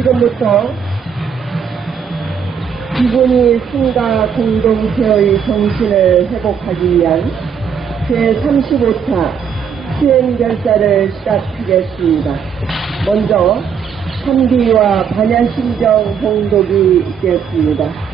지금부터 기본이 승가 공동체의 정신을 회복하기 위한 제35차 수행결사를 시작하겠습니다. 먼저 참기와 반야심정 봉독이 있겠습니다.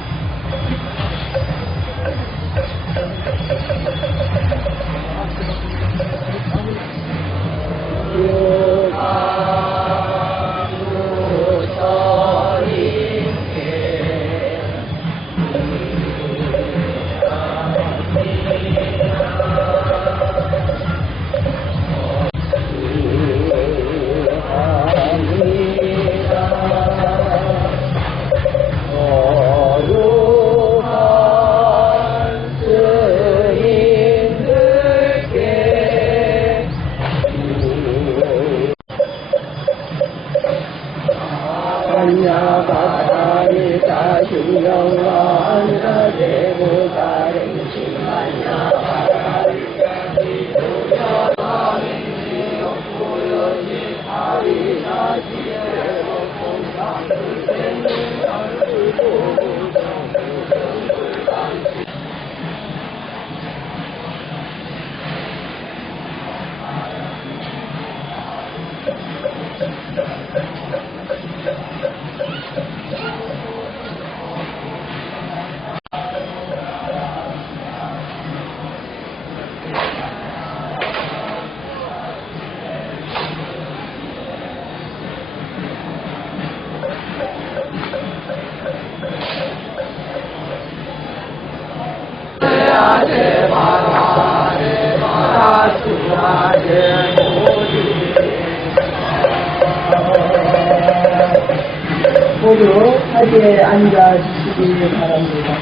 모두 자리에 앉아주시기 바랍니다.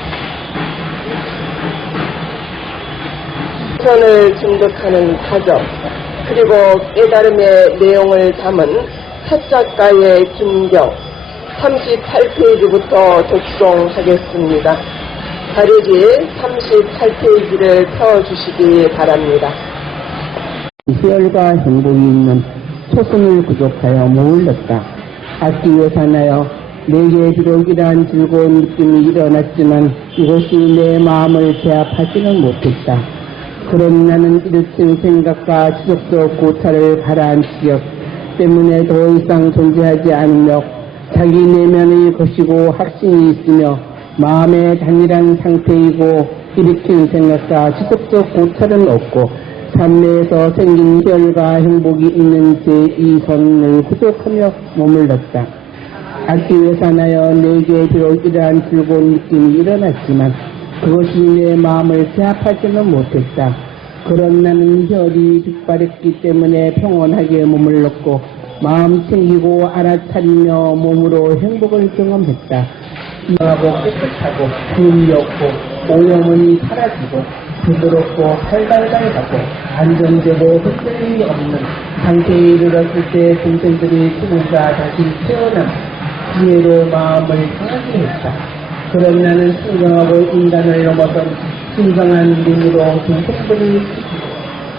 선을 증득하는 과정, 그리고 깨달음의 내용을 담은 첫 작가의 김경 38페이지부터 독송하겠습니다. 자료지 38페이지를 펴주시기 바랍니다. 희열과 행복이 있는 초승을 구족하여 머물렀다. 악기 위해서나여 내게 비록 이러한 즐거운 느낌이 일어났지만 이것이 내 마음을 제압하지는 못했다. 그럼 나는 일층 생각과 지속적 고찰을 가라앉히려 때문에 더 이상 존재하지 않으며 자기 내면의 것이고 확신이 있으며 마음의 단일한 상태이고 일으킨 생각과 지속적 고찰은 없고 삶내에서 생긴 희열과 행복이 있는 제2선을 구족하며 머물렀다. 악기 위해서나여 내게 비록 이러한 즐거운 느낌이 일어났지만 그것이 내 마음을 제압하지는 못했다. 그런 나는 혈이 빛발했기 때문에 평온하게 머물렀고 마음 챙기고 알아차리며 몸으로 행복을 경험했다. 하고 깨끗하고 부음이 없고 오염이 사라지고 부드럽고 활발하고 안정되고 흔들림이 없는 상태에 이르렀을 때 동생들이 누군가 다시 태어나 지혜로 마음을 강하게 했다. 그런 나는 신성하고 인간을 넘어선 신성한 힘으로 동생들이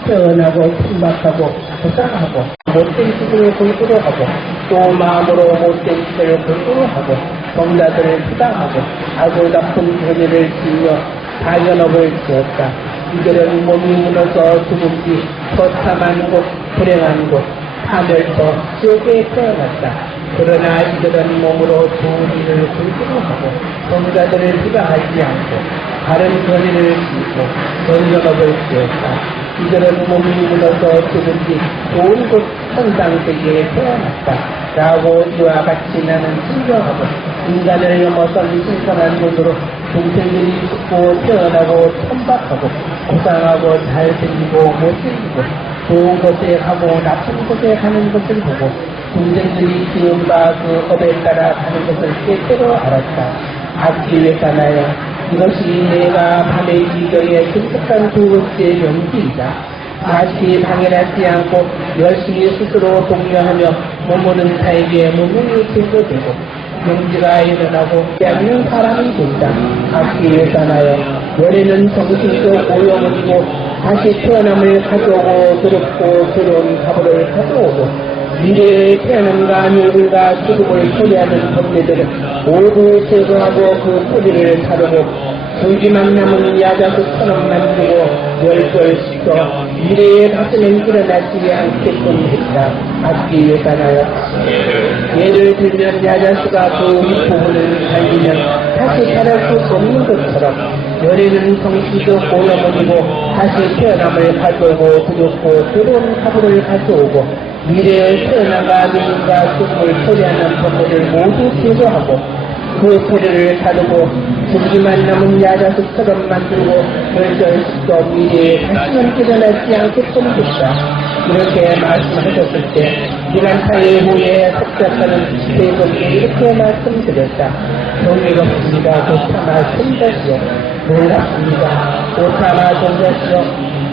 태어나고 풍박하고 부상하고 못된 짓을 골고루 하고 또 마음으로 못된 짓을 골고루 하고 병자들을 부당하고 아주 나쁜 권위를 지으며 다연업을 지었다. 이들은 몸이 무너져 죽은 뒤 처참한 곳, 불행한 곳, 파멸터 지옥에 태어났다. 그러나 이들은 몸으로 좋은 일을 골고루 하고 병자들을 비방하지 않고 바른 권위를 지고 전전업을 지었다. 이들은 몸이 무너져 죽은 뒤 좋은 곳 천상세계에 태어났다. 라고 이와 같이 나는 신경하고 인간을 넘어선 신선한 눈으로 동생들이 죽고 태어나고 천박하고 고상하고 잘생기고 못생기고 좋은 곳에 가고 나쁜 곳에 가는 것을 보고 군생들이 지은 바 그 법에 따라 가는 것을 때때로 알았다. 악기 외사나여 이것이 내가 밤에 기도에 증폭한 두 번째 명기이다. 다시 방해하지 않고 열심히 스스로 독려하며 머무는 자에게 무능이 증거되고 명지가 일어나고 깨는 사람이 된다. 악기 외사나여 원래는 정신적 오염이고 다시 태어남을 가져오고 더럽고 더러운 가부를 가져오고 미래의 태어남과 늙음과 죽음을 소리하는 번뇌들은 모두 제거하고 그 소리를 다루고 불기만 남은 야자수처럼 만들고 열결시켜 미래의 다시는 일어나지 않게끔 했다. 악기 외사나여 예를 들면 야자수가 그 윗부분을 달리면 다시 자랄 수 없는 것처럼 열애는 성취적 오염원이고 다시 태어남을 가져오고 두렵고 더러운 가부를 가져오고 미래의 태어남과 늙음과 죽음을 소리하는 번뇌를 모두 제거하고 그 소리를 다루고 불기만 남은 야자수처럼 만들고 멸절시켜 미래에 다시는 일어나지 않게끔 했다. 이렇게 말씀하셨을 때 기간 4일 후에 석자사는 대법에 이렇게 말씀드렸다. 경외롭습니다. 고타마 손자시여 놀랍습니다. 고타마 손자시여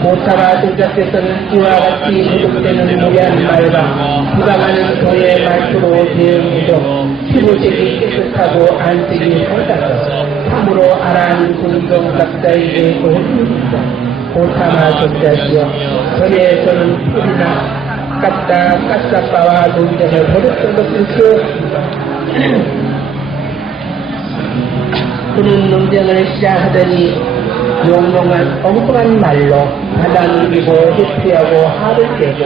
고타마 손자께서는 이와 같이 구속되는 무례한 말과 비방하는 저의 말투로 대응해도 피부색이 깨끗하고 안색이 밝아서 참으로 아라는 군정각자에게 보여줍니다. 고타마 손자시여 전에 저는 풀이나 까따 까싸빠와 논쟁을 벌였던 것을 기억합니다. 그는 논쟁을 시작하더니 용롱한 엉뚱한 말로 받아누리고 회피하고 화를 깨고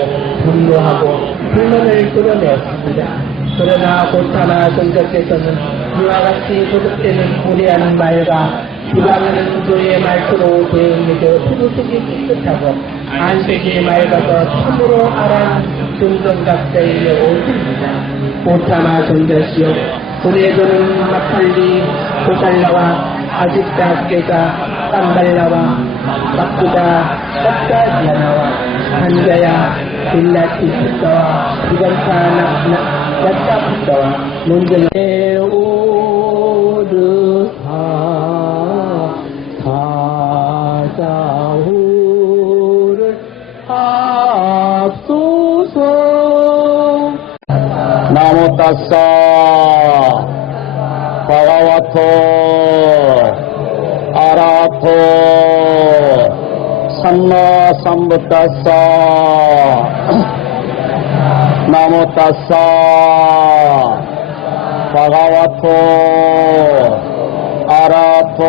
분노하고 불만을 드러내었습니다. 그러나 고타마 성자께서는 이와 같이 소득되는 무례한 말과 비방하는 구조의 말투로 대응해도 피부색이 깨끗하고 안색이 맑아서 참으로 아란 중정각자에게 오십니다. 고타마 성자시여 보내주는 마팔리 고갈라와 아직다께가 깜발라와 막구다 깝다디아나와 한자야 빌라티스타와 비건타 낙타푸다와 논쟁을 오르사 사자후를 앞소서 나모 따싸 바가와토 아라토 삼마 삼부따싸 나모 따싸 바가와토 아라토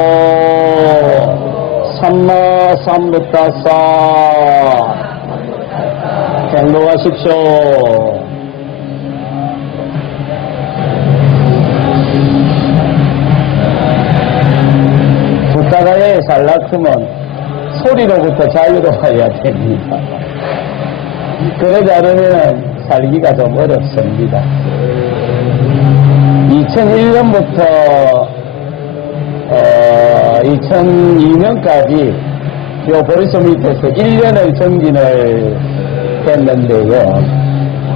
삼마 삼부따싸 경로하십시오. 부타가에 살라크면 소리로부터 자유로워야 됩니다. 그러지 않으면 살기가 좀 어렵습니다. 2001년부터 2002년까지 요 보리스 밑에서 1년을 정진을 했는데요.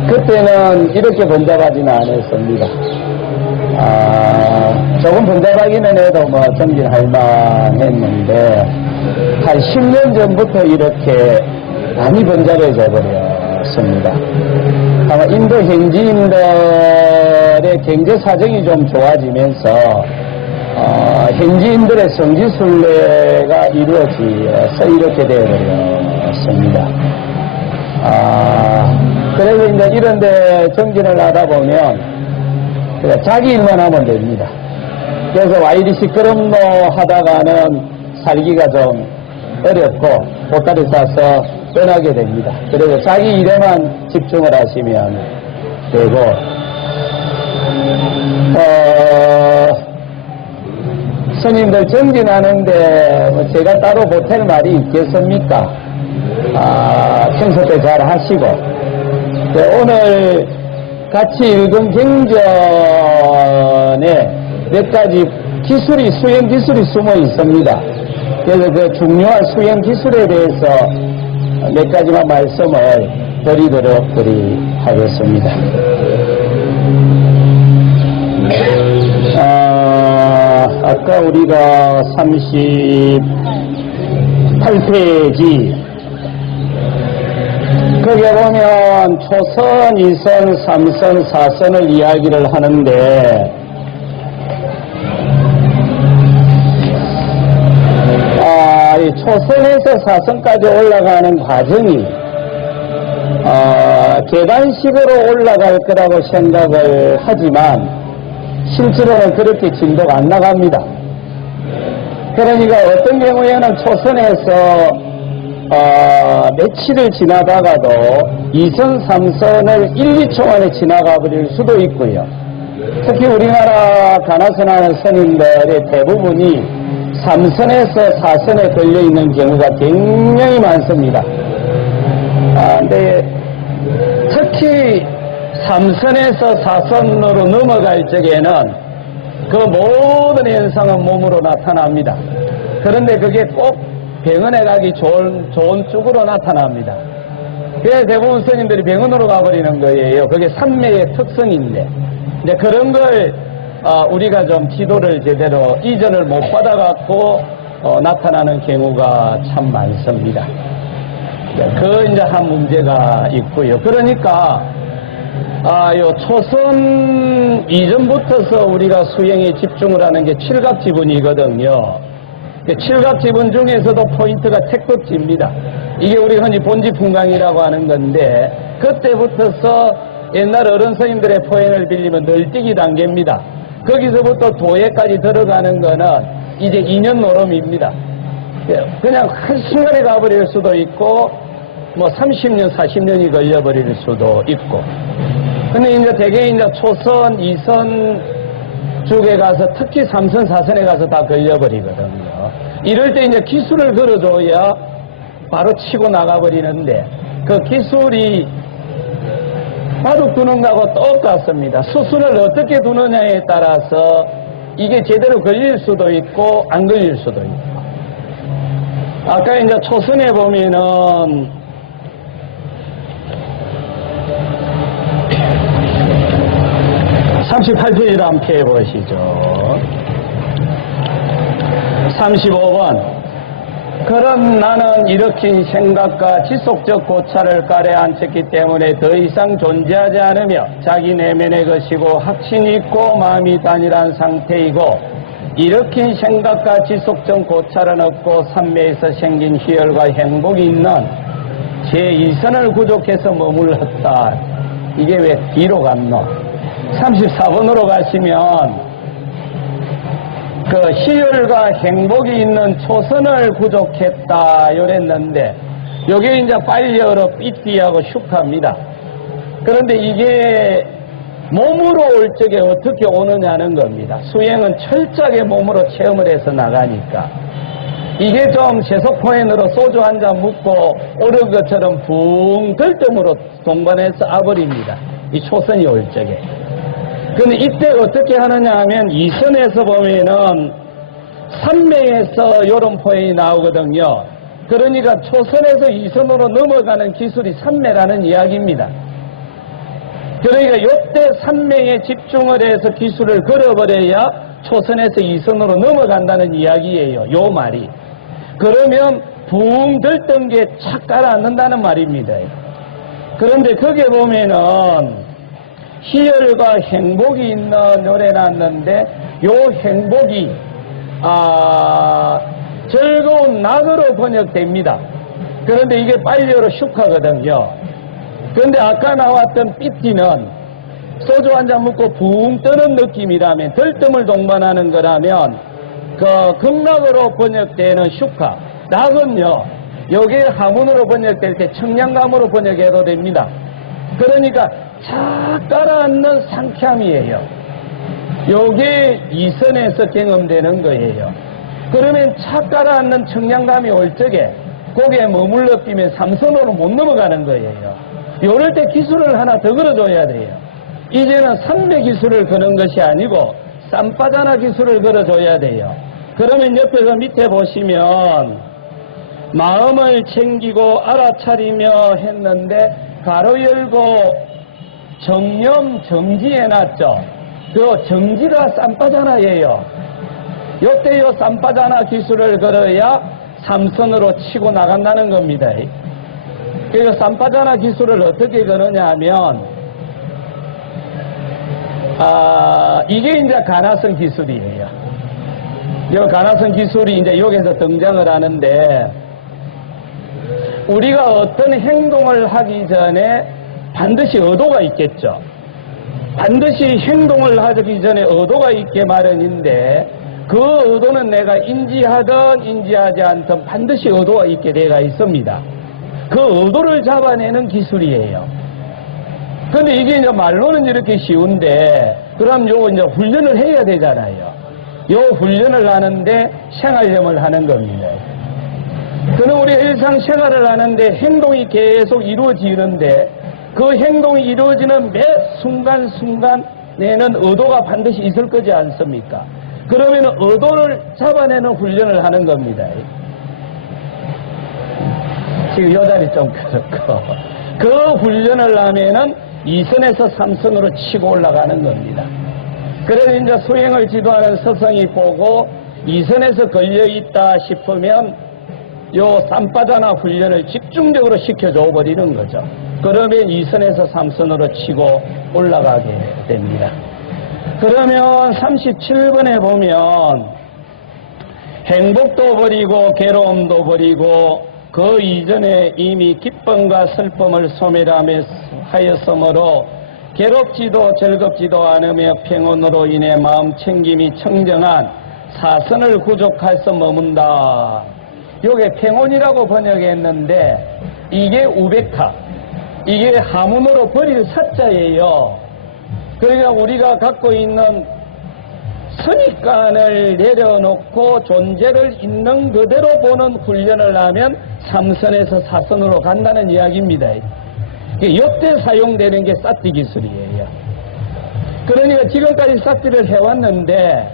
그때는 이렇게 번잡하지는 않았습니다. 조금 번잡하기는 해도 뭐 정진할 만했는데 한 10년 전부터 이렇게 많이 번잡해져 버렸습니다. 아마 인도 현지인들의 경제 사정이 좀 좋아지면서 현지인들의 성지순례가 이루어져서 이렇게 되어버렸습니다. 그래서 이제 이런데 정진을 하다 보면 자기 일만 하면 됩니다. 그래서 와 이리 시끄럽노 하다가는 살기가 좀 어렵고 보따리 싸서 떠나게 됩니다. 그래서 자기 일에만 집중을 하시면 되고 스님들 정진하는데 뭐 제가 따로 보탤 말이 있겠습니까? 평소 때 잘 하시고 오늘 같이 읽은 경전에 몇 가지 기술이, 수행 기술이 숨어 있습니다. 그래서 그 중요한 수행 기술에 대해서 몇 가지만 말씀을 드리도록 하겠습니다. 아까 우리가 38페이지 거기에 보면 초선, 2선, 3선, 4선을 이야기를 하는데 이 초선에서 4선까지 올라가는 과정이 계단식으로 올라갈 거라고 생각을 하지만 실제로는 그렇게 진도가 안 나갑니다. 그러니까 어떤 경우에는 초선에서 며칠을 지나다가도 2선, 3선을 1, 2초 만에 지나가 버릴 수도 있고요. 특히 우리나라 가나선하는 선임들의 대부분이 3선에서 4선에 걸려있는 경우가 굉장히 많습니다. 근데 특히 3선에서 4선으로 넘어갈 적에는 그 모든 현상은 몸으로 나타납니다. 그런데 그게 꼭 병원에 가기 좋은 쪽으로 나타납니다. 그래서 대부분 스님들이 병원으로 가버리는 거예요. 그게 산매의 특성인데. 이제 그런 걸 우리가 좀 지도를 제대로 이전을 못 받아갖고 나타나는 경우가 참 많습니다. 그 이제 한 문제가 있고요. 그러니까 요 초선 이전부터서 우리가 수행에 집중을 하는 게 칠갑지분이거든요. 칠갑지분 중에서도 포인트가 택급지입니다. 이게 우리 흔히 본지풍강이라고 하는 건데 그때부터서 옛날 어른 스님들의 포행을 빌리면 널뛰기 단계입니다. 거기서부터 도예까지 들어가는 거는 이제 2년 노름입니다. 그냥 한순간에 가버릴 수도 있고 뭐 30년, 40년이 걸려버릴 수도 있고. 근데 이제 대개 이제 초선, 2선 쪽에 가서 특히 3선, 4선에 가서 다 걸려버리거든요. 이럴 때 이제 기술을 걸어줘야 바로 치고 나가버리는데 그 기술이 바둑 두는 거하고 똑같습니다. 수순을 어떻게 두느냐에 따라서 이게 제대로 걸릴 수도 있고 안 걸릴 수도 있고. 아까 이제 초선에 보면은 38페이지를 한번 펴보시죠. 35번. 그럼 나는 일으킨 생각과 지속적 고찰을 가라앉혔기 때문에 더 이상 존재하지 않으며 자기 내면의 것이고 확신이 있고 마음이 단일한 상태이고 일으킨 생각과 지속적 고찰은 없고 삼매에서 생긴 희열과 행복이 있는 제2선을 구족해서 머물렀다. 이게 왜 뒤로 갔노? 34번으로 가시면 그 희열과 행복이 있는 초선을 구족했다 요랬는데 요게 이제 빨리어로 삐띠하고 슈카입니다. 그런데 이게 몸으로 올 적에 어떻게 오느냐는 겁니다. 수행은 철저하게 몸으로 체험을 해서 나가니까 이게 좀 세속포인으로 소주 한 잔 묻고 오른 것처럼 붕 들뜸으로 동반해서 아버립니다. 이 초선이 올 적에. 근데 이때 어떻게 하느냐 하면 2선에서 보면은 3매에서 요런 포인이 나오거든요. 그러니까 초선에서 2선으로 넘어가는 기술이 3매라는 이야기입니다. 그러니까 이때 3매에 집중을 해서 기술을 걸어버려야 초선에서 2선으로 넘어간다는 이야기예요. 요 말이. 그러면 붕 들던 게 착 가라앉는다는 말입니다. 그런데 거기에 보면은 희열과 행복이 있는 노래 났는데 요 행복이 즐거운 낙으로 번역됩니다. 그런데 이게 빨리어로 슈카거든요. 그런데 아까 나왔던 삐띠는 소주 한 잔 먹고 붕 뜨는 느낌이라면 들뜸을 동반하는 거라면 그 극락으로 번역되는 슈카 낙은요 여기에 하문으로 번역될 때 청량감으로 번역해도 됩니다. 그러니까 착 가라앉는 상쾌함이에요. 요게 2선에서 경험되는 거예요. 그러면 착 가라앉는 청량감이 올 적에 거기에 머물러 뛰면 3선으로 못 넘어가는 거예요. 요럴 때 기술을 하나 더 걸어줘야 돼요. 이제는 3매 기술을 거는 것이 아니고 쌈바자나 기술을 걸어줘야 돼요. 그러면 옆에서 밑에 보시면 마음을 챙기고 알아차리며 했는데 가로 열고 정념 정지해놨죠. 그 정지가 쌈바자나예요. 요때 요 쌈바자나 기술을 걸어야 삼선으로 치고 나간다는 겁니다. 그 쌈바자나 기술을 어떻게 거느냐 하면 이게 이제 가나성 기술이에요. 이 가나성 기술이 이제 여기서 등장을 하는데 우리가 어떤 행동을 하기 전에 반드시 의도가 있겠죠. 반드시 행동을 하기 전에 의도가 있게 마련인데 그 의도는 내가 인지하든 인지하지 않든 반드시 의도가 있게 되어 있습니다. 그 의도를 잡아내는 기술이에요. 근데 이게 이제 말로는 이렇게 쉬운데 그럼 요 이제 훈련을 해야 되잖아요. 요 훈련을 하는데 생활염을 하는 겁니다. 그는 우리 일상생활을 하는데 행동이 계속 이루어지는데 그 행동이 이루어지는 매 순간순간에는 의도가 반드시 있을 거지 않습니까? 그러면 의도를 잡아내는 훈련을 하는 겁니다. 지금 요 자리 좀 그렇고 그 훈련을 하면은 2선에서 3선으로 치고 올라가는 겁니다. 그래서 이제 수행을 지도하는 스승이 보고 2선에서 걸려있다 싶으면 요 쌈바자나 훈련을 집중적으로 시켜줘 버리는 거죠. 그러면 2선에서 3선으로 치고 올라가게 됩니다. 그러면 37번에 보면 행복도 버리고 괴로움도 버리고 그 이전에 이미 기쁨과 슬픔을 소멸하였으므로 괴롭지도 즐겁지도 않으며 평온으로 인해 마음 챙김이 청정한 사선을 구족해서 머문다. 요게 평온이라고 번역했는데 이게 우베카, 이게 하문으로 버릴 사자예요. 그러니까 우리가 갖고 있는 선입관을 내려놓고 존재를 있는 그대로 보는 훈련을 하면 3선에서 4선으로 간다는 이야기입니다. 이때 사용되는 게 사티 기술이에요. 그러니까 지금까지 사티를 해왔는데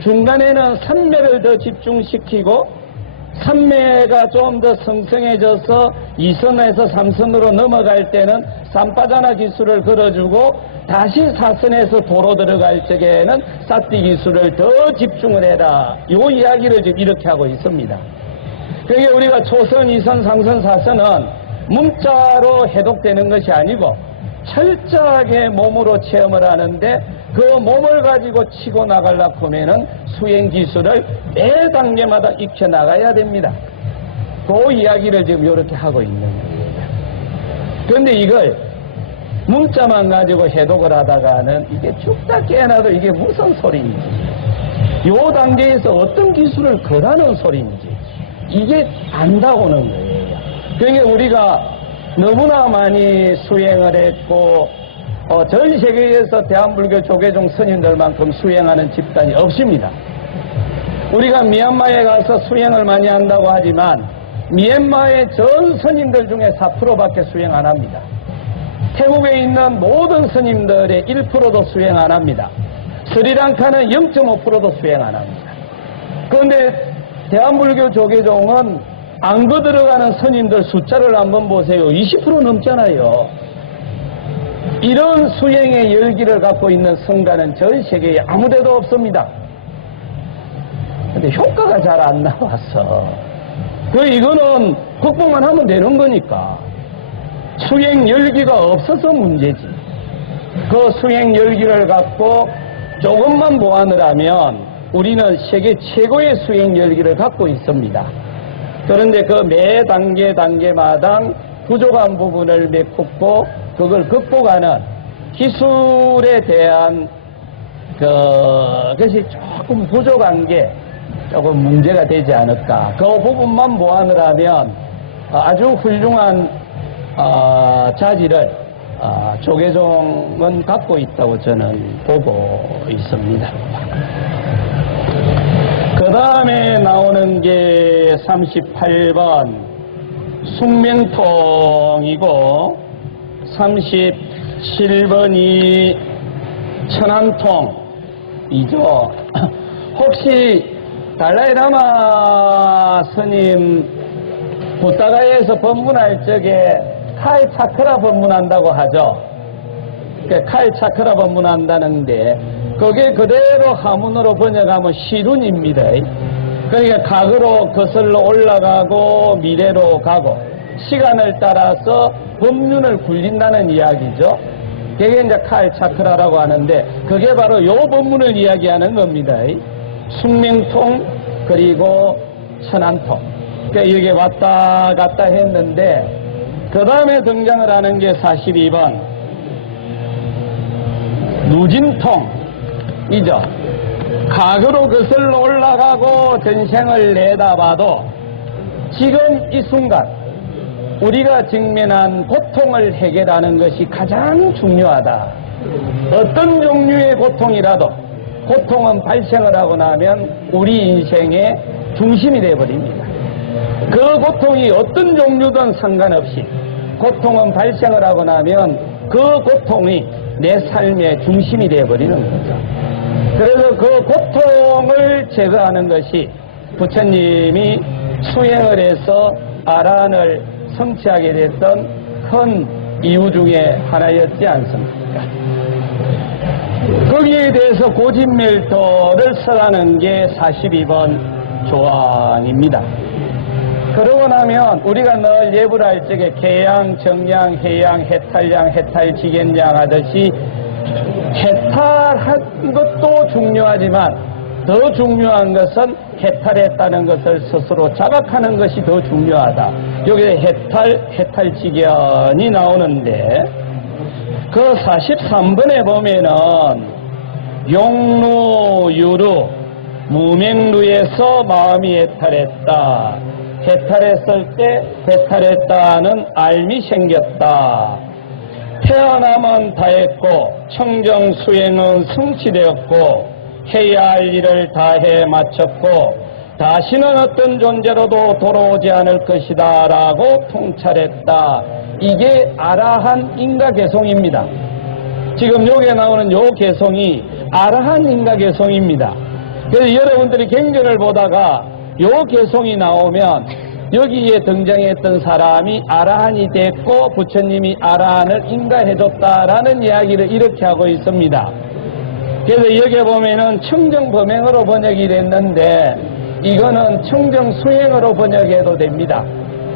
중간에는 삼매를 더 집중시키고 삼매가 좀 더 성성해져서 2선에서 3선으로 넘어갈 때는 쌈바자나 기술을 걸어주고 다시 4선에서 도로 들어갈 적에는 사티 기술을 더 집중을 해라. 이 이야기를 지금 이렇게 하고 있습니다. 그러니까 우리가 초선, 2선, 3선, 4선은 문자로 해독되는 것이 아니고 철저하게 몸으로 체험을 하는데 그 몸을 가지고 치고 나가려고 하면은 수행 기술을 매 단계마다 익혀 나가야 됩니다. 그 이야기를 지금 이렇게 하고 있는 거예요. 그런데 이걸 문자만 가지고 해독을 하다가는 이게 죽다 깨어나도 이게 무슨 소리인지, 요 단계에서 어떤 기술을 거라는 소리인지 이게 안 나오는 거예요. 그러니까 우리가 너무나 많이 수행을 했고 전 세계에서 대한불교 조계종 스님들만큼 수행하는 집단이 없습니다. 우리가 미얀마에 가서 수행을 많이 한다고 하지만 미얀마의 전 스님들 중에 4%밖에 수행 안 합니다. 태국에 있는 모든 스님들의 1%도 수행 안 합니다. 스리랑카는 0.5%도 수행 안 합니다. 그런데 대한불교 조계종은 안고 들어가는 스님들 숫자를 한번 보세요. 20% 넘잖아요. 이런 수행의 열기를 갖고 있는 성가는 전 세계에 아무데도 없습니다. 근데 효과가 잘 안 나와서 이거는 극복만 하면 되는 거니까 수행 열기가 없어서 문제지. 그 수행 열기를 갖고 조금만 보완을 하면 우리는 세계 최고의 수행 열기를 갖고 있습니다. 그런데 그 매 단계마다 부족한 부분을 메꾸고 그걸 극복하는 기술에 대한 그것이 조금 부족한 게 조금 문제가 되지 않을까. 그 부분만 보완을 하면 아주 훌륭한 자질을 조계종은 갖고 있다고 저는 보고 있습니다. 그 다음에 나오는 게 38번 숙명통이고 37번이 천안통이죠. 혹시 달라이라마 스님 부사가에서 법문할 적에 칼 차크라 법문한다고 하죠. 칼 차크라 법문한다는데 그게 그대로 한문으로 번역하면 시룬입니다. 그러니까 과거로 거슬러 올라가고 미래로 가고 시간을 따라서 법륜을 굴린다는 이야기죠. 그게 이제 칼 차크라라고 하는데 그게 바로 요 법문을 이야기하는 겁니다. 숙명통 그리고 천안통. 그러니까 이게 왔다 갔다 했는데 그 다음에 등장을 하는 게 42번 누진통이죠. 과거로 거슬러 올라가고 전생을 내다봐도 지금 이 순간 우리가 직면한 고통을 해결하는 것이 가장 중요하다. 어떤 종류의 고통이라도 고통은 발생을 하고 나면 우리 인생의 중심이 되어버립니다. 그 고통이 어떤 종류든 상관없이 고통은 발생을 하고 나면 그 고통이 내 삶의 중심이 되어버리는 거죠. 그래서 그 고통을 제거하는 것이 부처님이 수행을 해서 아라한을 성취하게 됐던 큰 이유 중에 하나였지 않습니까? 거기에 대해서 고진멸도를 설하는 게 42번 조항입니다. 그러고 나면 우리가 늘 예불 할 적에 개양, 정양, 해양, 해탈양, 해탈지견양 하듯이 해탈한 것도 중요하지만 더 중요한 것은 해탈했다는 것을 스스로 자각하는 것이 더 중요하다. 여기에 해탈지견이 나오는데 그 43번에 보면은 용루, 유루, 무맹루에서 마음이 해탈했다. 해탈했을 때 해탈했다는 알미 생겼다. 태어남은 다했고 청정수행은 성취되었고 해야 할 일을 다해 마쳤고 다시는 어떤 존재로도 돌아오지 않을 것이다 라고 통찰했다. 이게 아라한 인가개송입니다. 지금 여기에 나오는 요 개송이 아라한 인가개송입니다. 그래서 여러분들이 경전을 보다가 요 개송이 나오면 여기에 등장했던 사람이 아라한이 됐고 부처님이 아라한을 인가해줬다라는 이야기를 이렇게 하고 있습니다. 그래서 여기에 보면은 청정범행으로 번역이 됐는데 이거는 청정수행으로 번역해도 됩니다.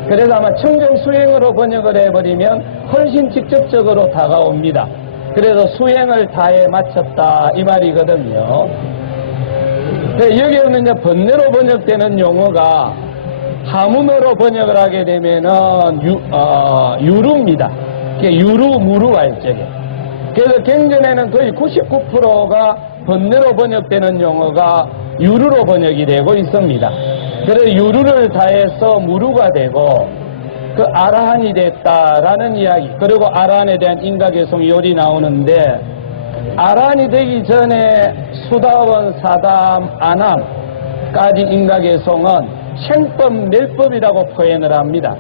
그래서 아마 청정수행으로 번역을 해버리면 훨씬 직접적으로 다가옵니다. 그래서 수행을 다해 마쳤다 이 말이거든요. 여기에는 이제 번뇌로 번역되는 용어가 하문어로 번역을 하게 되면은 유루입니다. 유루, 무루 할 적에. 그래서 경전에는 거의 99%가 번뇌로 번역되는 용어가 유루로 번역이 되고 있습니다. 그래서 유루를 다해서 무루가 되고 그 아라한이 됐다라는 이야기. 그리고 아라한에 대한 인가개송이 요리 나오는데 아라한이 되기 전에 수다원, 사담, 아남까지 인가개송은 생법, 멸법이라고 표현을 합니다.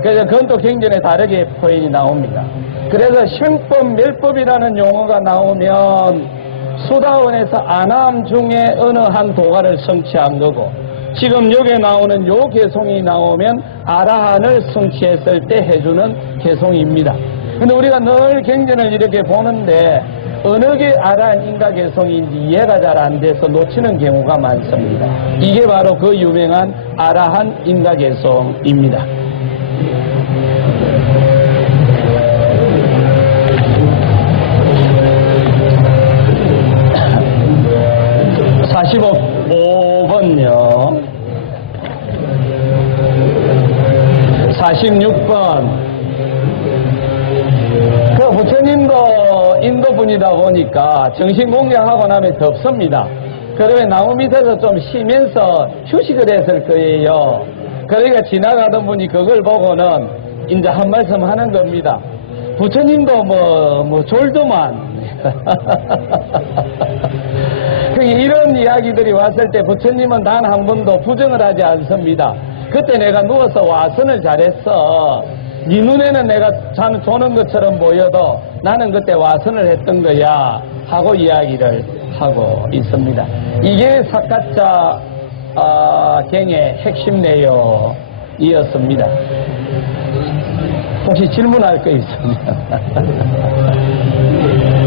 그래서 그건 또 경전에 다르게 표현이 나옵니다. 그래서 생법, 멸법이라는 용어가 나오면 수다원에서 아남 중에 어느 한 도가를 성취한 거고 지금 여기에 나오는 요 개송이 나오면 아라한을 성취했을 때 해주는 개송입니다. 근데 우리가 늘 경전을 이렇게 보는데 어느 게 아라한 인가개송인지 이해가 잘 안 돼서 놓치는 경우가 많습니다. 이게 바로 그 유명한 아라한 인가개송입니다. (45번요) 46번 그 부처님도 인도 분이다 보니까 정신 공양하고 나면 덥습니다. 그러면 나무 밑에서 좀 쉬면서 휴식을 했을 거예요. 그러니까 지나가던 분이 그걸 보고는 이제 한 말씀 하는 겁니다. 부처님도 뭐 졸더만. 이런 이야기들이 왔을 때 부처님은 단 한 번도 부정을 하지 않습니다. 그때 내가 누워서 와선을 잘했어. 네 눈에는 내가 조는 것처럼 보여도 나는 그때 와선을 했던 거야 하고 이야기를 하고 있습니다. 이게 사카자 경의 핵심 이었습니다. 혹시 질문할 거 있으면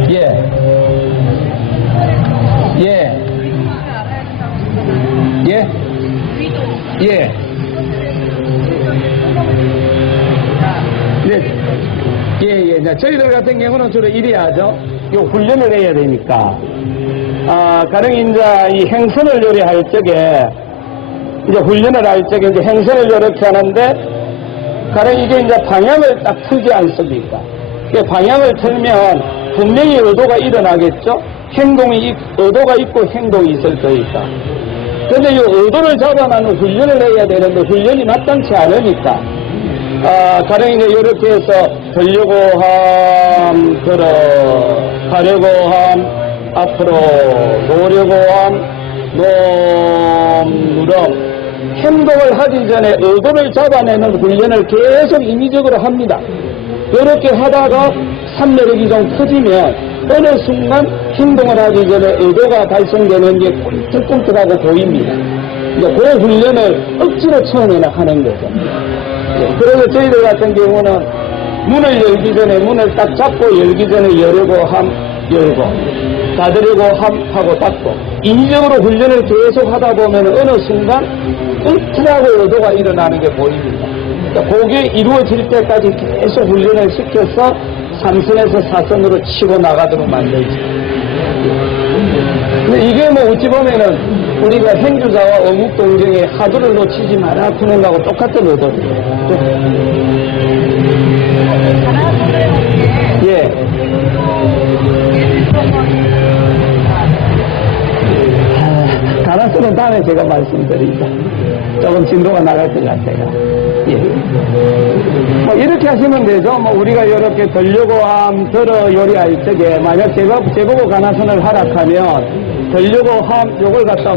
예. 예. 예. 예. 예. 저희들 같은 경우는 주로 이래야죠. 요 훈련을 해야 되니까. 가령 이제 이 행선을 요리할 적에, 이제 훈련을 할 적에 이제 행선을 요렇게 하는데, 가령 이게 이제 방향을 딱 틀지 않습니까? 방향을 틀면 분명히 의도가 일어나겠죠? 의도가 있고 행동이 있을 거니까. 근데 이 의도를 잡아나는 훈련을 해야 되는데 훈련이 마땅치 않으니까, 가령 이제 이렇게 해서 들려고 함, 가려고 함, 앞으로, 노려고 함, 누름. 행동을 하기 전에 의도를 잡아내는 훈련을 계속 인위적으로 합니다. 이렇게 하다가 삼매력이 좀 커지면 어느 순간 행동을 하기 전에 의도가 발생되는 게 꿈틀꿈틀하고 보입니다. 이제 그 훈련을 억지로 처음에는 하는 거죠. 그래서 저희들 같은 경우는 문을 열기 전에 문을 딱 잡고 열기 전에 열고 열고 닫으려고 하고 닫고 인위적으로 훈련을 계속 하다 보면 어느 순간 꿈틀하고 의도가 일어나는 게 보입니다. 그러니까 그게 이루어질 때까지 계속 훈련을 시켜서 3선에서 4선으로 치고 나가도록 만들죠. 근데 이게 뭐 어찌 보면은 우리가 행주자와 어묵동정의 하도를 놓치지 마라 하는 거하고 똑같은 의도예요. 예. 단어수는 다음에 제가 말씀드리죠. 조금 진도가 나갈 것 같아요. 예. 뭐 이렇게 하시면 되죠. 뭐 우리가 이렇게 들려고 함, 요리할 적에 만약 제보고 가나선을 하락하면 들려고 함, 요걸 갖다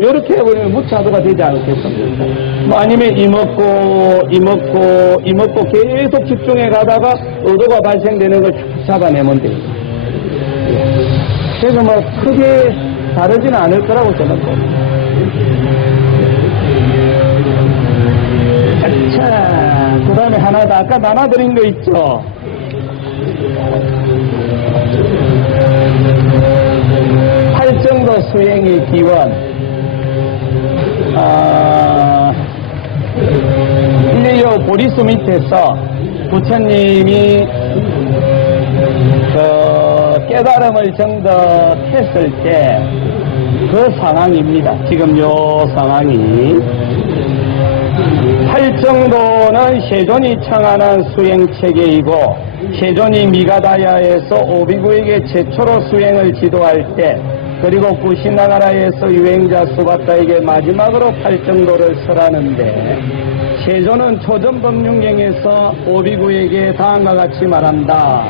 요렇게 해버리면 무차도가 되지 않겠습니까? 뭐 아니면 이먹고 계속 집중해 가다가 의도가 발생되는 걸 잡아내면 돼요. 그래서 뭐 크게 다르지는 않을 거라고 저는 봅니다. 자, 그 다음에 하나 더 아까 나눠드린 거 있죠? 팔정도 수행의 기원. 이제 요 보리수 밑에서 부처님이 깨달음을 정덕했을 때 그 상황입니다. 지금 요 상황이. 팔정도는 세존이 청하는 수행체계이고 세존이 미가다야에서 오비구에게 최초로 수행을 지도할 때 그리고 구시나가라에서 유행자 수바타에게 마지막으로 팔정도를 설하는데 세존은 초전법륜경에서 오비구에게 다음과 같이 말한다.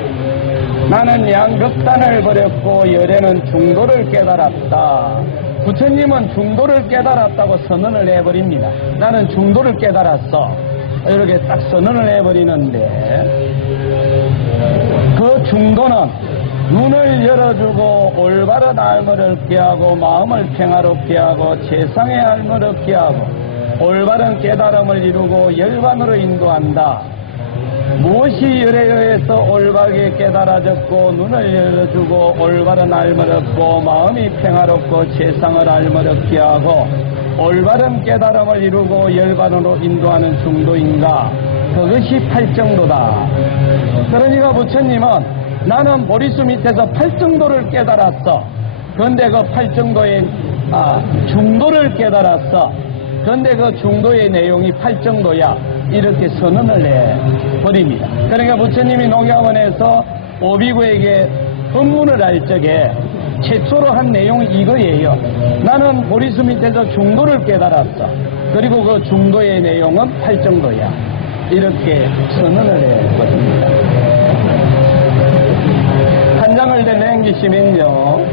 나는 양극단을 버렸고 열애는 중도를 깨달았다. 부처님은 중도를 깨달았다고 선언을 해버립니다. 나는 중도를 깨달았어. 이렇게 딱 선언을 해버리는데 그 중도는 눈을 열어주고 올바른 알을 얻게 하고 마음을 평화롭게 하고 세상의 알을 얻게 하고 올바른 깨달음을 이루고 열반으로 인도한다. 무엇이 열에 의해서 올바르게 깨달아졌고 눈을 열어주고 올바른 알을 얻고 마음이 평화롭고 세상을 알을 얻게 하고 올바른 깨달음을 이루고 열반으로 인도하는 중도인가? 그것이 팔정도다. 그러니까 부처님은 나는 보리수 밑에서 팔정도를 깨달았어. 그런데 그 팔정도의 중도를 깨달았어. 그런데 그 중도의 내용이 팔정도야. 이렇게 선언을 해버립니다. 그러니까 부처님이 농양원에서 오비구에게 법문을 할 적에 최초로 한 내용이 이거예요. 나는 보리수 밑에서 중도를 깨달았어. 그리고 그 중도의 내용은 팔정도야. 이렇게 선언을 해버립니다. 한 장을 더 남기시면요.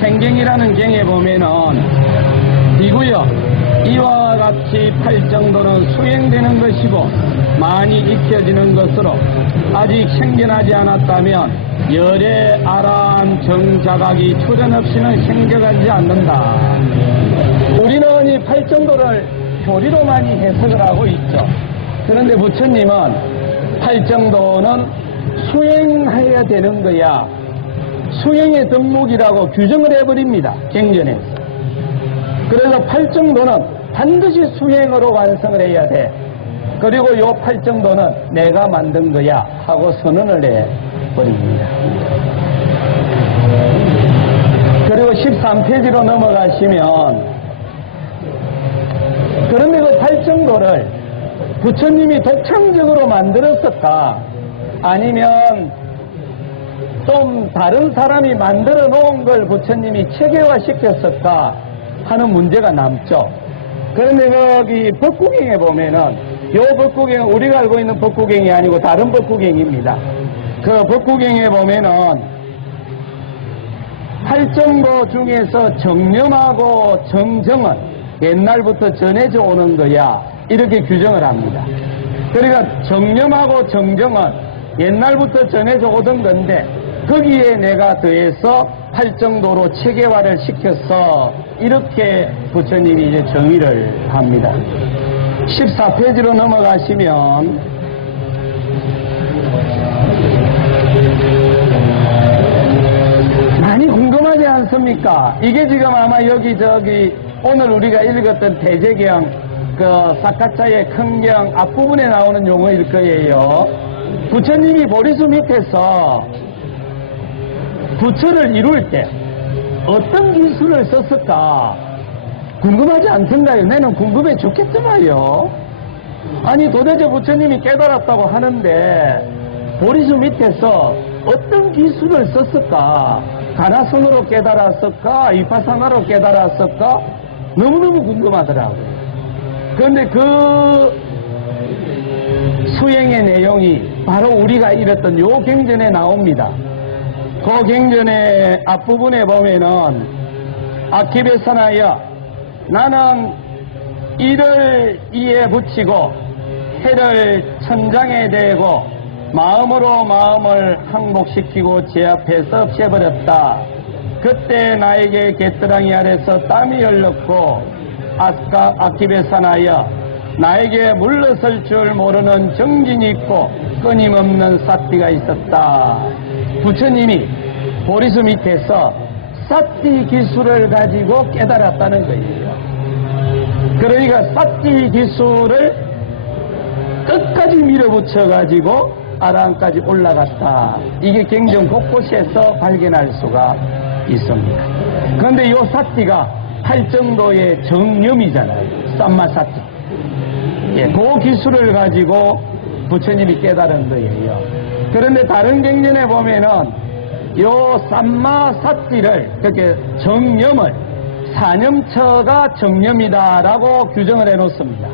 생경이라는 경에 보면은 이고요. 이와 같이 팔정도는 수행되는 것이고 많이 익혀지는 것으로 아직 생겨나지 않았다면 열의 아람 정자각이 초전 없이는 생겨가지 않는다. 우리는 이 팔정도를 교리로 많이 해석을 하고 있죠. 그런데 부처님은 팔정도는 수행해야 되는 거야. 수행의 덕목이라고 규정을 해버립니다. 경전에서. 그래서 팔정도는 반드시 수행으로 완성을 해야 돼. 그리고 요 팔정도는 내가 만든 거야 하고 선언을 해버립니다. 그리고 13페이지로 넘어가시면 그런데 그 팔정도를 부처님이 독창적으로 만들었을까? 아니면 좀 다른 사람이 만들어 놓은 걸 부처님이 체계화 시켰을까 하는 문제가 남죠. 그런데 거기 법구경에 보면은 요 법구경 우리가 알고 있는 법구경이 아니고 다른 법구경입니다. 그 법구경에 보면은 팔정도 중에서 정념하고 정정은 옛날부터 전해져 오는 거야 이렇게 규정을 합니다. 그러니까 정념하고 정정은 옛날부터 전해져 오던 건데 거기에 내가 더해서 팔정도로 체계화를 시켰어 이렇게 부처님이 이제 정의를 합니다. 14페이지로 넘어가시면 많이 궁금하지 않습니까? 이게 지금 아마 여기저기 오늘 우리가 읽었던 대제경 그 사카차의 큰경 앞부분에 나오는 용어일 거예요. 부처님이 보리수 밑에서 부처를 이룰 때 어떤 기술을 썼을까 궁금하지 않던가요? 나는 궁금해 죽겠더라요. 아니 도대체 부처님이 깨달았다고 하는데 보리수 밑에서 어떤 기술을 썼을까? 가나선으로 깨달았을까? 이파사나로 깨달았을까? 너무너무 궁금하더라고요. 그런데 그 수행의 내용이 바로 우리가 읽었던 요 경전에 나옵니다. 그 경전의 앞부분에 보면은 아키베사나여 나는 이를 이에 붙이고 해를 천장에 대고 마음으로 마음을 항복시키고 제 앞에서 없애버렸다. 그때 나에게 갯더랑이 아래서 땀이 흘렀고 아키베사나여 나에게 물러설 줄 모르는 정진이 있고 끊임없는 사띠가 있었다. 부처님이 보리수 밑에서 사띠 기술을 가지고 깨달았다는 거예요. 그러니까 사띠 기술을 끝까지 밀어붙여 가지고 아라한까지 올라갔다. 이게 경전 곳곳에서 발견할 수가 있습니다. 그런데 이 사띠가 팔정도의 정념이잖아요. 쌈마사띠. 예, 그 기술을 가지고 부처님이 깨달은 거예요. 그런데 다른 경전에 보면은 요 쌈마사띠를 그렇게 정념을 사념처가 정념이다라고 규정을 해놓습니다.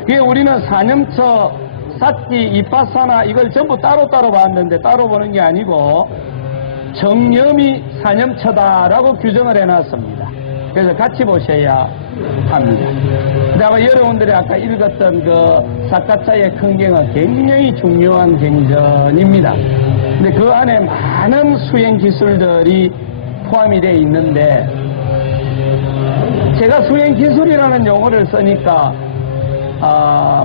그게 우리는 사념처, 사띠, 이파사나 이걸 전부 따로따로 봤는데 따로 보는 게 아니고 정념이 사념처다라고 규정을 해놨습니다. 그래서 같이 보셔야 합니다. 근데 아마 여러분들이 아까 읽었던 그 사카차의 큰경은 굉장히 중요한 경전입니다. 근데 그 안에 많은 수행 기술들이 포함이 되어 있는데 제가 수행 기술이라는 용어를 쓰니까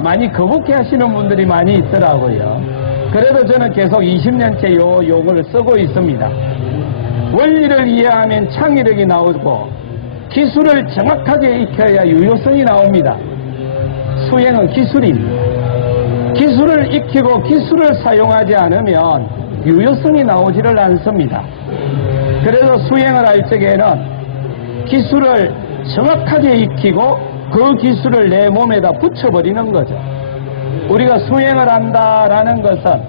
많이 거북해 하시는 분들이 많이 있더라고요. 그래도 저는 계속 20년째 요 용어를 쓰고 있습니다. 원리를 이해하면 창의력이 나오고 기술을 정확하게 익혀야 유효성이 나옵니다. 수행은 기술입니다. 기술을 익히고 기술을 사용하지 않으면 유효성이 나오지를 않습니다. 그래서 수행을 할 적에는 기술을 정확하게 익히고 그 기술을 내 몸에다 붙여버리는 거죠. 우리가 수행을 한다라는 것은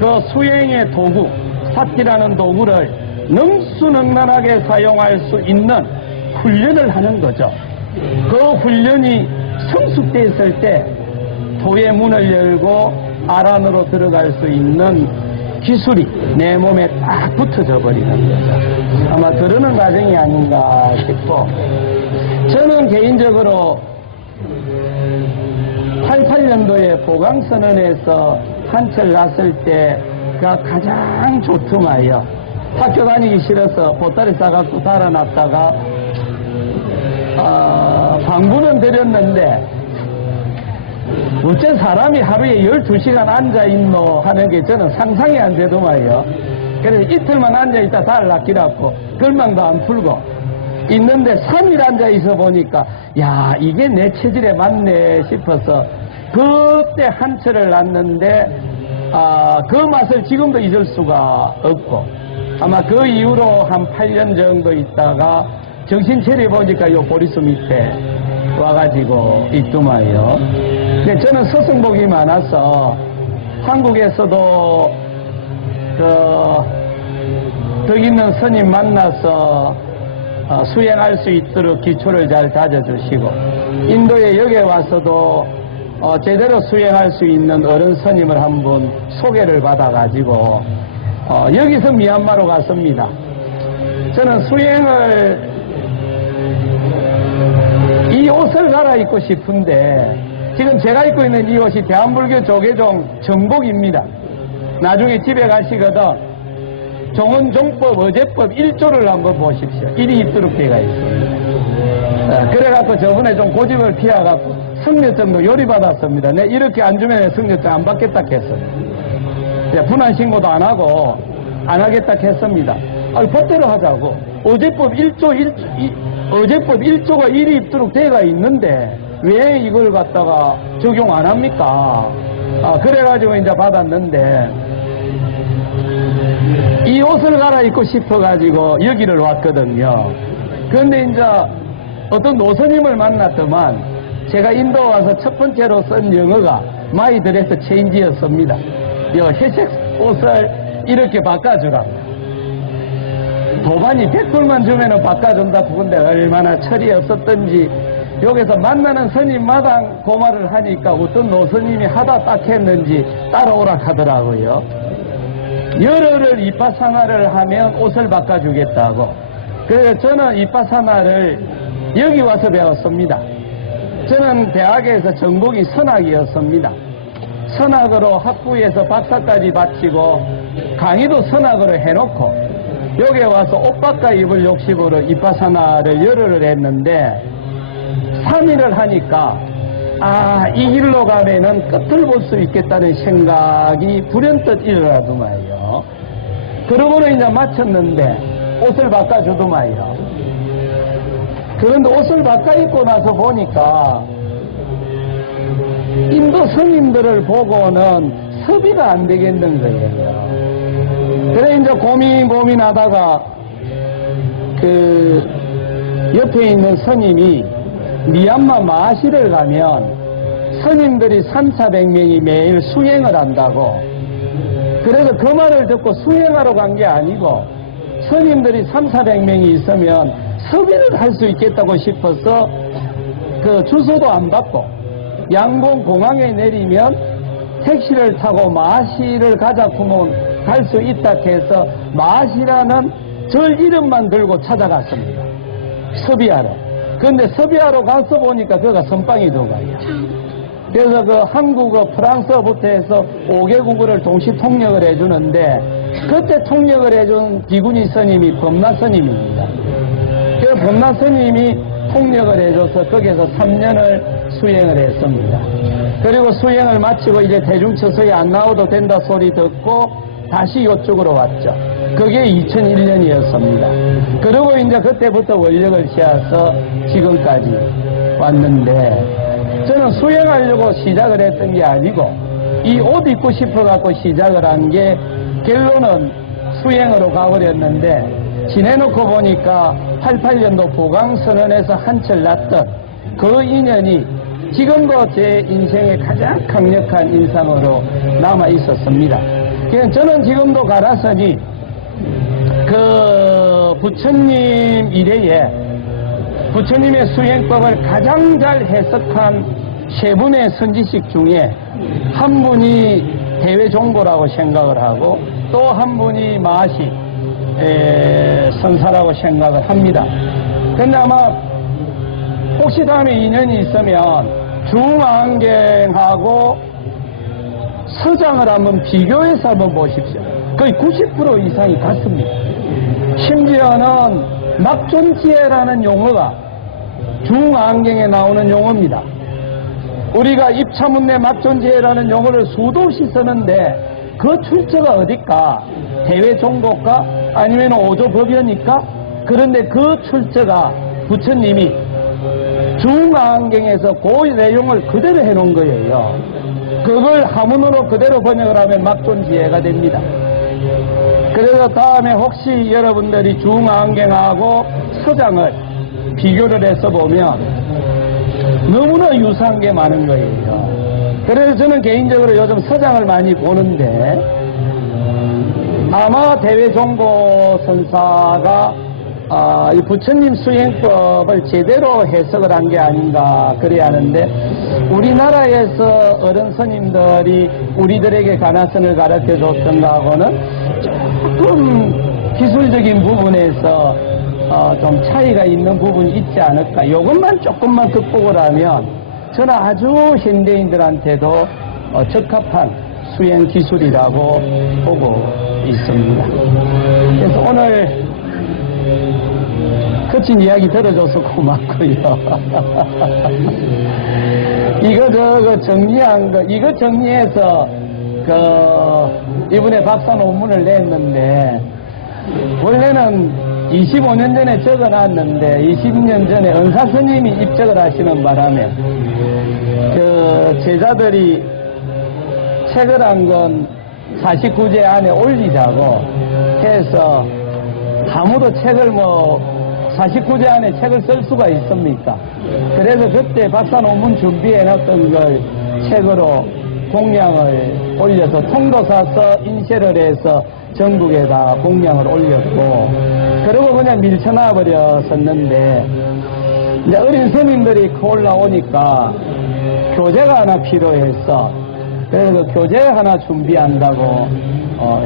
그 수행의 도구, 사띠라는 도구를 능수능란하게 사용할 수 있는 훈련을 하는 거죠. 그 훈련이 성숙됐을 때 도의 문을 열고 아란으로 들어갈 수 있는 기술이 내 몸에 딱 붙어져 버리는 거죠. 아마 그러는 과정이 아닌가 싶고 저는 개인적으로 88년도에 보강선언에서 한철 갔을 때가 가장 좋더만요. 학교 다니기 싫어서 보따리 싸갖고 달아놨다가 방문은 드렸는데 어째 사람이 하루에 12시간 앉아있노 하는 게 저는 상상이 안 되더만요. 그래서 이틀만 앉아있다 달을 낚이라고 걸망도 안 풀고 있는데 3일 앉아있어 보니까 야 이게 내 체질에 맞네 싶어서 그때 한철을 놨는데 그 맛을 지금도 잊을 수가 없고 아마 그 이후로 한 8년 정도 있다가 정신 차려보니까 요 보리수 밑에 와가지고 있더만요. 근데 저는 스승복이 많아서 한국에서도 덕 있는 스님 만나서 수행할 수 있도록 기초를 잘 다져주시고 인도에 여기에 와서도 제대로 수행할 수 있는 어른 스님을 한 분 소개를 받아가지고 여기서 미얀마로 갔습니다. 저는 수행을 이 옷을 갈아입고 싶은데 지금 제가 입고 있는 이 옷이 대한불교 조계종 정복입니다. 나중에 집에 가시거든 종언종법 어제법 1조를 한번 보십시오. 일이 입도록 되어 있습니다. 그래갖고 저번에 좀 고집을 피해갖고 승려증도 요리받았습니다. 내 이렇게 안 주면 승려증 안 받겠다 했어요. 분한 신고도 안 하고 안 하겠다 했습니다. 법대로 하자고. 어제법 1조가 일이 입도록 되어 있는데 왜 이걸 갖다가 적용 안 합니까? 그래가지고 이제 받았는데 이 옷을 갈아입고 싶어가지고 여기를 왔거든요. 그런데 이제 어떤 노선님을 만났더만 제가 인도 와서 첫 번째로 쓴 영어가 My Dress Change였습니다. 회색 옷을 이렇게 바꿔주라. 도반이 100불만 주면은 바꿔준다. 그건데 얼마나 철이 없었던지 여기서 만나는 스님마다 그 말을 하니까 어떤 노스님이 하다 딱 했는지 따라오라 하더라고요. 열흘을 이파사나를 하면 옷을 바꿔주겠다고. 그래서 저는 이파사나를 여기 와서 배웠습니다. 저는 대학에서 전공이 선학이었습니다. 선학으로 학부에서 박사까지 마치고 강의도 선학으로 해놓고 여기에 와서 옷 바꿔 입을 욕심으로 이파사나를 열흘을 했는데 3일을 하니까 이 길로 가면은 끝을 볼 수 있겠다는 생각이 불현듯 일어나더만요. 그러고는 이제 마쳤는데 옷을 바꿔주더만요. 그런데 옷을 바꿔 입고 나서 보니까 인도 스님들을 보고는 섭외가 안 되겠는 거예요. 그래 이제 고민하다가 그 옆에 있는 스님이 미얀마 마시를 가면 스님들이 3,400명이 매일 수행을 한다고. 그래서 그 말을 듣고 수행하러 간 게 아니고 스님들이 3,400명이 있으면 섭외를 할 수 있겠다고 싶어서 그 주소도 안 받고 양봉 공항에 내리면 택시를 타고 마시를 가자꾸면 갈 수 있다 해서 마시라는 절 이름만 들고 찾아갔습니다. 섭외하러. 그런데 섭외하러 가서 보니까 그가 선빵이 들어가요. 그래서 그 한국어, 프랑스어부터 해서 5개국어를 동시 통역을 해주는데 그때 통역을 해준 비구니 스님이 범나 스님입니다. 그 범나 스님이 통역을 해줘서 거기에서 3년을 수행을 했습니다. 그리고 수행을 마치고 이제 대중처서에 안 나와도 된다 소리 듣고 다시 이쪽으로 왔죠. 그게 2001년이었습니다. 그리고 이제 그때부터 원력을 씌워서 지금까지 왔는데 저는 수행하려고 시작을 했던 게 아니고 이 옷 입고 싶어갖고 시작을 한 게 결론은 수행으로 가버렸는데 지내놓고 보니까 88년도 보강선언에서 한철 났던 그 인연이 지금도 제 인생의 가장 강력한 인상으로 남아 있었습니다. 저는 지금도 가라서니 그 부처님 이래에 부처님의 수행법을 가장 잘 해석한 세 분의 선지식 중에 한 분이 대외종보라고 생각을 하고 또 한 분이 마시 선사라고 생각을 합니다. 근데 아마 혹시 다음에 인연이 있으면 중앙경하고 서장을 한번 비교해서 한번 보십시오. 거의 90% 이상이 같습니다. 심지어는 막존지혜라는 용어가 중앙경에 나오는 용어입니다. 우리가 입차문내 막존지혜라는 용어를 수도시 쓰는데 그 출처가 어딜까? 대외 종교일까? 아니면 오조법이니까? 그런데 그 출처가 부처님이 중앙경에서 그 내용을 그대로 해놓은 거예요. 그걸 한문으로 그대로 번역을 하면 막존지혜가 됩니다. 그래서 다음에 혹시 여러분들이 중앙경하고 서장을 비교를 해서 보면 너무나 유사한 게 많은 거예요. 그래서 저는 개인적으로 요즘 서장을 많이 보는데 아마 대외종고 선사가 이 부처님 수행법을 제대로 해석을 한 게 아닌가 그래야 하는데 우리나라에서 어른 스님들이 우리들에게 가나선을 가르쳐 줬던가 하고는 조금 기술적인 부분에서 좀 차이가 있는 부분이 있지 않을까. 이것만 조금만 극복을 하면 저는 아주 현대인들한테도 적합한 수행 기술이라고 보고 있습니다. 그래서 오늘 거친 이야기 들어줘서 고맙고요. 이거 정리한 거, 이거 정리해서 이번에 박사 논문을 냈는데 원래는 25년 전에 적어놨는데 20년 전에 은사 스님이 입적을 하시는 바람에 제자들이 책을 한 건 49제 안에 올리자고 해서 아무도 책을 49제 안에 책을 쓸 수가 있습니까? 그래서 그때 박사 논문 준비해놨던 걸 책으로 공량을 올려서 통도사서 인쇄를 해서 전국에다 공량을 올렸고 그리고 그냥 밀쳐놔버렸었는데 이제 어린 스님들이 올라오니까 교재가 하나 필요해서 그래서 교재 하나 준비한다고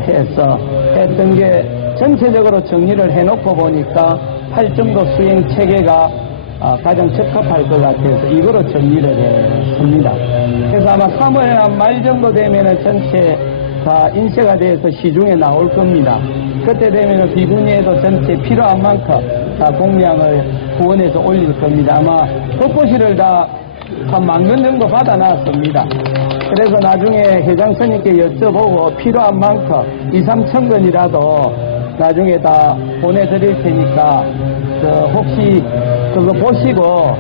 해서 했던 게 전체적으로 정리를 해놓고 보니까 8점도 수행 체계가 가장 적합할 것 같아서 이거로 정리를 했습니다. 그래서 아마 3월 말 정도 되면은 전체 다 인쇄가 돼서 시중에 나올 겁니다. 그때 되면은 비구니에도 전체 필요한 만큼 다 공량을 후원해서 올릴 겁니다. 아마 겉보시를 다 한 10,000권 정도 받아놨습니다. 그래서 나중에 회장 스님께 여쭤보고 필요한 만큼 2,000~3,000 권이라도 나중에 다 보내드릴 테니까 혹시 그거 보시고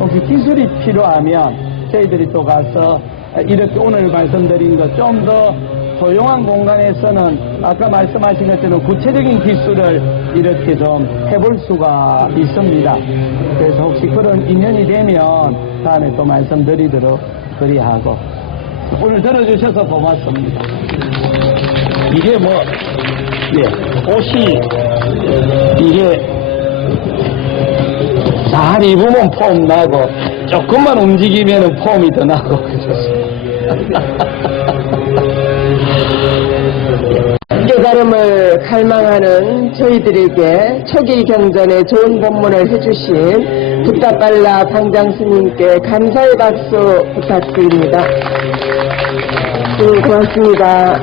혹시 기술이 필요하면 저희들이 또 가서 이렇게 오늘 말씀드린 거 좀 더 조용한 공간에서는 아까 말씀하신 것처럼 구체적인 기술을 이렇게 좀 해볼 수가 있습니다. 그래서 혹시 그런 인연이 되면 다음에 또 말씀드리도록 그리하고 오늘 들어주셔서 고맙습니다. 이게 옷이 이게 잘 입으면 폼 나고 조금만 움직이면 폼이 더 나고 그렇습니다. 깨달음을 갈망하는 저희들에게 초기 경전에 좋은 법문을 해주신 붓다빨라 방장 스님께 감사의 박수 부탁드립니다. 고맙습니다.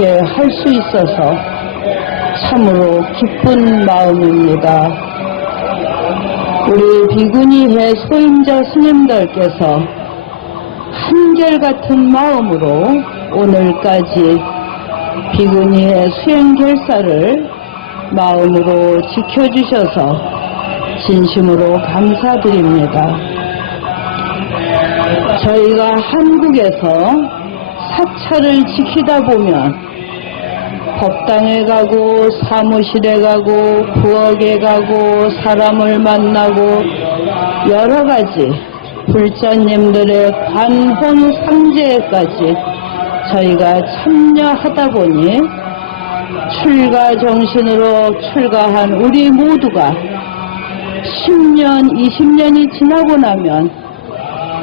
함께 할 수 있어서 참으로 기쁜 마음입니다. 우리 비구니회 소임자 스님들께서 한결같은 마음으로 오늘까지 비구니회 수행 결사를 마음으로 지켜주셔서 진심으로 감사드립니다. 저희가 한국에서 사찰을 지키다 보면 법당에 가고 사무실에 가고 부엌에 가고 사람을 만나고 여러 가지 불자님들의 관혼 상제까지 저희가 참여하다 보니 출가 정신으로 출가한 우리 모두가 10년, 20년이 지나고 나면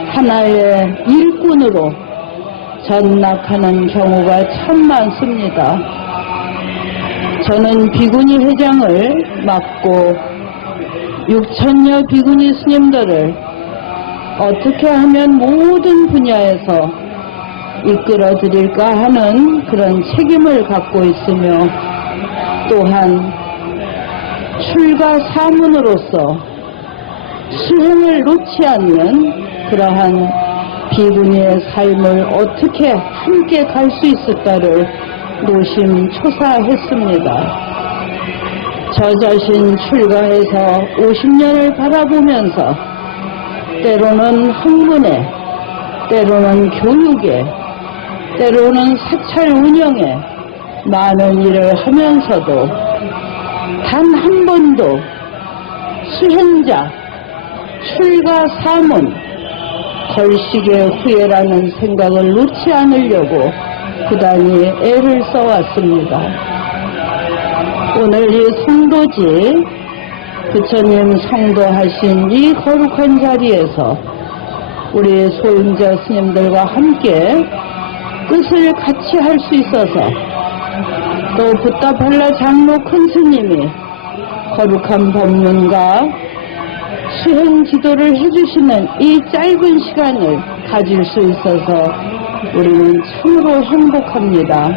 하나의 일꾼으로 전락하는 경우가 참 많습니다. 저는 비구니 회장을 맡고 6천여 비구니 스님들을 어떻게 하면 모든 분야에서 이끌어 드릴까 하는 그런 책임을 갖고 있으며 또한 출가 사문으로서 수행을 놓지 않는 그러한 비구니의 삶을 어떻게 함께 갈 수 있을까를 노심초사했습니다. 저 자신 출가해서 50년을 바라보면서 때로는 학문에, 때로는 교육에, 때로는 사찰 운영에 많은 일을 하면서도 단 한 번도 수행자, 출가 사문, 걸식의 후회라는 생각을 놓지 않으려고 부단히 애를 써왔습니다. 오늘 이 성도지 부처님 성도하신 이 거룩한 자리에서 우리 소임자 스님들과 함께 뜻을 같이 할 수 있어서 또 붓다팔라 장로 큰 스님이 거룩한 법문과 수행 지도를 해주시는 이 짧은 시간을 가질 수 있어서 우리는 참으로 행복합니다.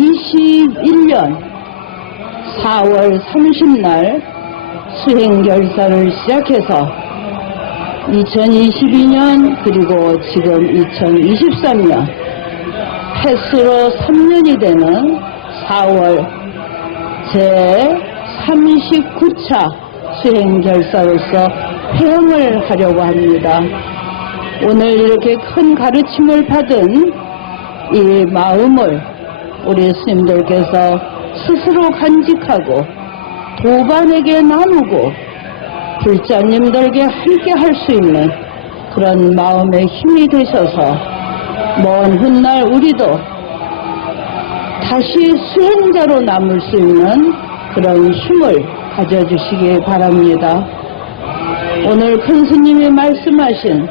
2021년 4월 30날 수행결사를 시작해서 2022년 그리고 지금 2023년 횟수로 3년이 되는 4월 제39차 수행결사로서 회행을 하려고 합니다. 오늘 이렇게 큰 가르침을 받은 이 마음을 우리 스님들께서 스스로 간직하고 도반에게 나누고 불자님들에게 함께 할 수 있는 그런 마음의 힘이 되셔서 먼 훗날 우리도 다시 수행자로 남을 수 있는 그런 힘을 가져주시기 바랍니다. 오늘 큰 스님이 말씀하신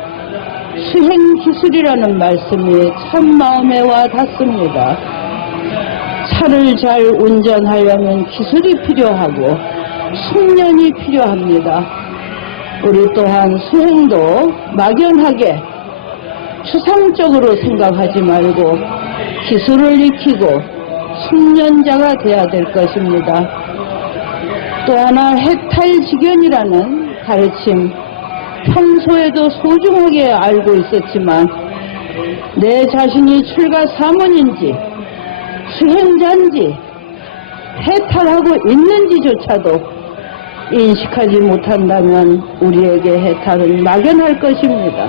수행기술이라는 말씀이 참 마음에 와 닿습니다. 차를 잘 운전하려면 기술이 필요하고 숙련이 필요합니다. 우리 또한 수행도 막연하게 추상적으로 생각하지 말고 기술을 익히고 숙련자가 되어야 될 것입니다. 또 하나 해탈지견이라는 가르침, 평소에도 소중하게 알고 있었지만 내 자신이 출가 사문인지 수행자인지 해탈하고 있는지조차도 인식하지 못한다면 우리에게 해탈은 막연할 것입니다.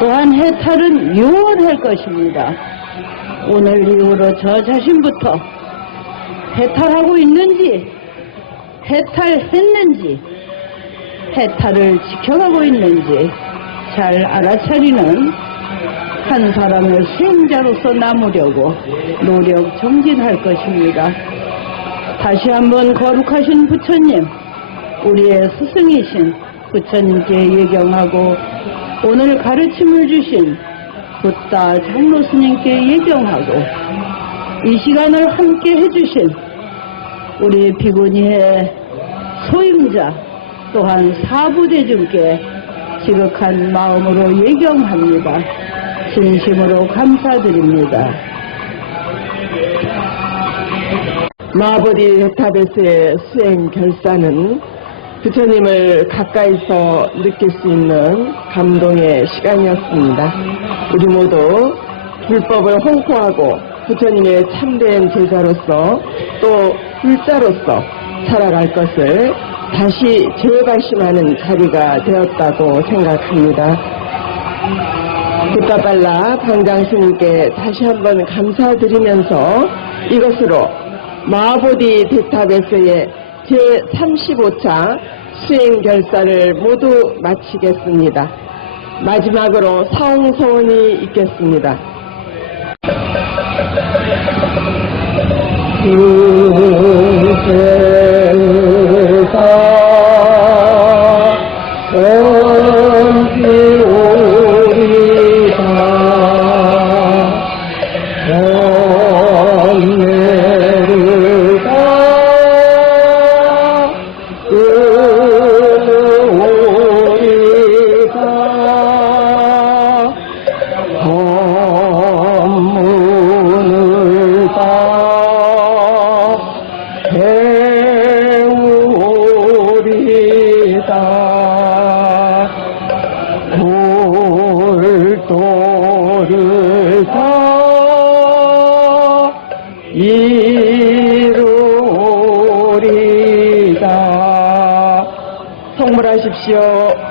또한 해탈은 유언할 것입니다. 오늘 이후로 저 자신부터 해탈하고 있는지 해탈했는지 해탈을 지켜가고 있는지 잘 알아차리는 한 사람의 수행자로서 남으려고 노력 정진할 것입니다. 다시 한번 거룩하신 부처님, 우리의 스승이신 부처님께 예경하고 오늘 가르침을 주신 붓다 장로 스님께 예경하고 이 시간을 함께 해주신 우리 비구니의 소임자 또한 사부대중께 지극한 마음으로 예경합니다. 진심으로 감사드립니다. 마보디 대탑에서의 수행 결사는 부처님을 가까이서 느낄 수 있는 감동의 시간이었습니다. 우리 모두 불법을 홍포하고 부처님의 참된 제자로서 또 불자로서 살아갈 것을 다시 재발심하는 자리가 되었다고 생각합니다. 부타팔라 방장스님께 다시 한번 감사드리면서 이것으로 마보디 대탑에서의 제35차 수행 결사를 모두 마치겠습니다. 마지막으로 사홍서원이 있겠습니다. 이루리다. 성불하십시오.